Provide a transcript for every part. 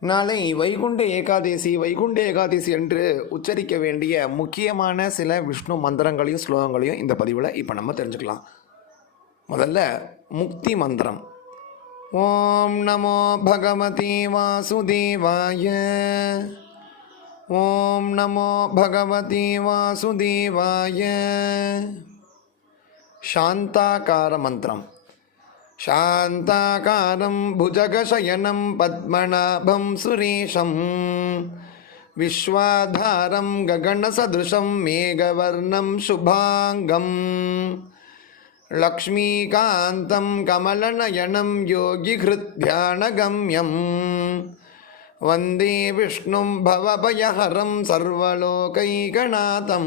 நாளை வைகுண்ட ஏகாதேசி வைகுண்ட ஏகாதேசி என்று உச்சரிக்க வேண்டிய முக்கியமான சில விஷ்ணு மந்திரங்களையும் ஸ்லோகங்களையும் இந்த பதிவில் இப்போ நம்ம தெரிஞ்சுக்கலாம். முதல்ல முக்தி மந்திரம். ஓம் நமோ பகவதி வாசுதேவாய. ஓம் நமோ பகவதி வாசுதேவாய. சாந்தாகார மந்திரம். శాంతాకారం భుజగశయనం పద్మనాభం సురేశం విశ్వాధారం గగనసదృశం మేఘవర్ణం శుభాంగం లక్ష్మీకాంతం కమలనయనం యోగిహృద్ధ్యానగమ్యం వందే విష్ణుం భవభయహరం సర్వలోకైకనాథం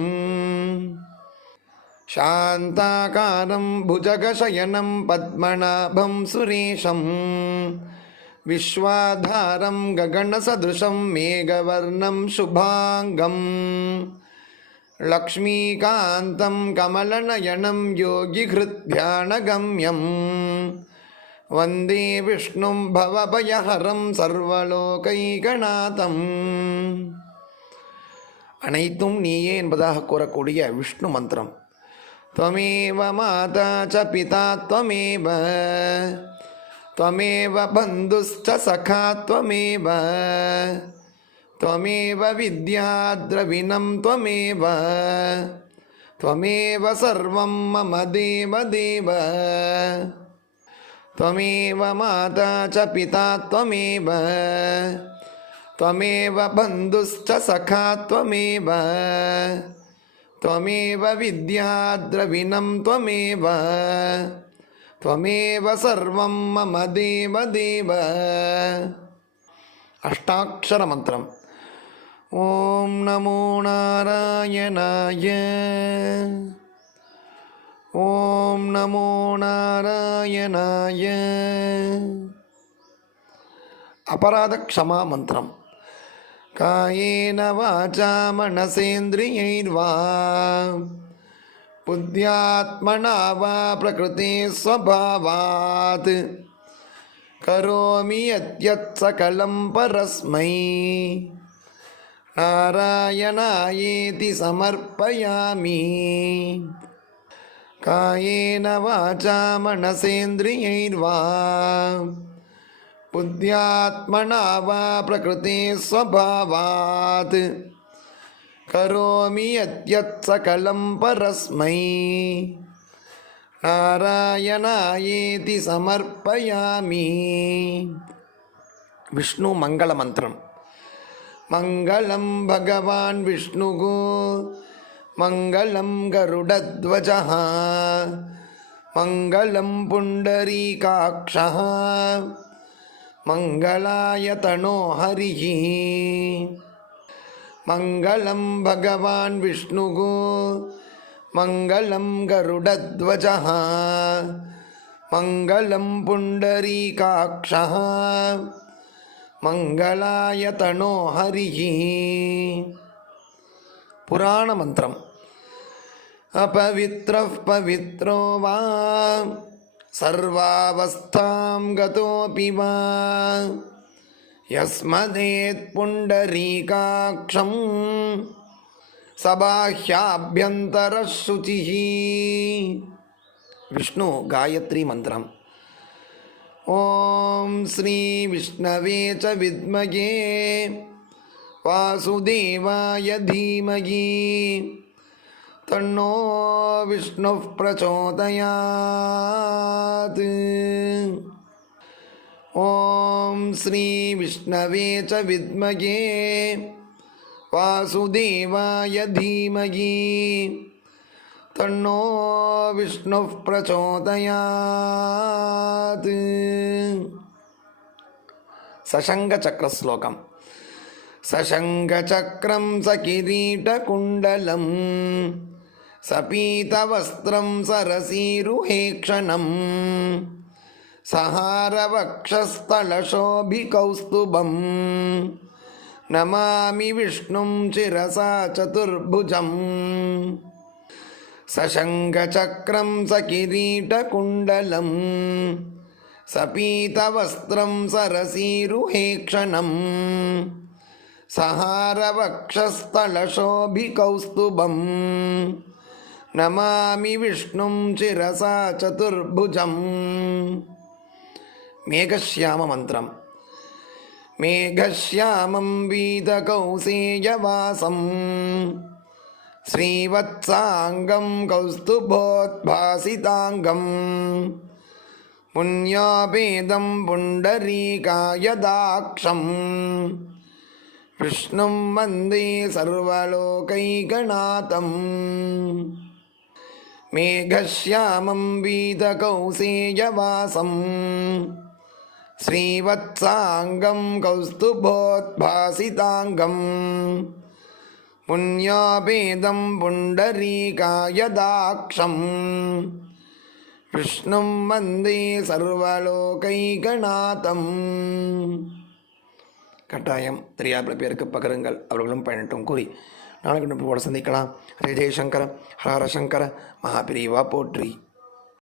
शान्ताकारं भुजगशयनं पद्मनाभं सुरेशं विश्वाधारं गगनसदृशं मेघवर्णं शुभाङ्गम् लक्ष्मीकान्तं कमलनयनं योगिहृद्ध्यानगम्यं वन्दे विष्णुं भवभयहरं सर्वलोकैकनाथम् அனைத்தும் நீயே என்பதாக கூறக்கூடிய விஷ்ணு மந்திரம் त्वमेव माता च पिता त्वमेव त्वमेव बन्धुश्च सखा त्वमेव त्वमेव विद्याद्रविणं त्वमेव त्वमेव सर्वं मम देव देव त्वमेव माता च पिता त्वमेव त्वमेव बन्धुश्च सखा त्वमेव त्वमेव विद्याद्रविणं त्वमेव त्वमेव सर्वं मम देव देव अष्टाक्षरमन्त्रम् ॐ नमो नारायणाय ॐ नमो नारायणाय अपराधक्षमामन्त्रम् காயேன வாச்சா மனசேந்திரியைர்வா புத்தியாத்மனா வா பிரகிருதி ஸ்வபாவாத் கரோமி அத்யத் சகலம் பரஸ்மை நாராயணாயேதி சமர்ப்பயாமி காயேன வாச்சா மனசேந்திரியைர்வா बुद्ध्यात्मना वा प्रकृते स्वभावात् करोमि यद्यत् सकलं परस्मै नारायणायेति समर्पयामि विष्णुमङ्गलमन्त्रम् मङ्गलं भगवान् विष्णुः मङ्गलं गरुडध्वजः मङ्गलं पुण्डरीकाक्षः मङ्गलाय तनो हरिः मङ्गलं भगवान् विष्णुः मङ्गलं गरुडध्वजः मङ्गलं पुण्डरीकाक्षः मङ्गलाय तनो हरिः पुराणमन्त्रम् अपवित्रः पवित्रो वा सर्वावस्थां गतोऽपि वा यस्मदेत्पुण्डरीकाक्षं सबाह्याभ्यन्तरः शुचिः विष्णु गायत्री मन्त्रम् ॐ श्रीविष्णवे च विद्महे वासुदेवाय धीमहि तन्नो विष्णुः प्रचोदयात् ॐ श्रीविष्णवे च विद्महे वासुदेवाय धीमहि तन्नो विष्णुः प्रचोदयात् सशङ्गचक्रश्लोकम् सशङ्खचक्रं సపీతవస్త్రం సరసీరుహేక్షణం. సహారవక్షస్థళశోభికౌస్తుభం నమామి విష్ణుం చిరసా చతుర్భుజం. సశంఖచక్రం సకిరీటకుండలం. సపీతవస్త్రం సరసీరుహేక్షణం. సహారవక్షస్థళశోభికౌస్తుభం நமாமி விஷ்ணும் சிரசா சதுர்புஜம் மேகசியாம மந்திரம் மேகசியாமம் வீதகௌசேயவாசம் ஸ்ரீவத்சாங்கம் கௌஸ்துபோத்பாசிதாங்கம் புண்யாபேதம் புண்டரீகாயதாட்சம் விஷ்ணும் வந்தே சர்வலோகைகநாதம் மேகசியாமம் வீதகௌசேயவாசம். ஸ்ரீவத்சாங்கம் கௌஸ்துபோத்பாசிதாங்கம். புண்யாபேதம் புண்டரீகாயதாட்சம் விஷ்ணும் வந்தே சர்வலோகைகநாதம். கட்டாயம் தெரியாத பேருக்கு பகருங்கள் அவர்களும் பயனட்டும் கூறி. நாளைக்கு நம்ம போல சந்திக்கலாம். ஹரே ஜெயசங்கர ஹரஹர சங்கர மகாபிரிவா போற்றி.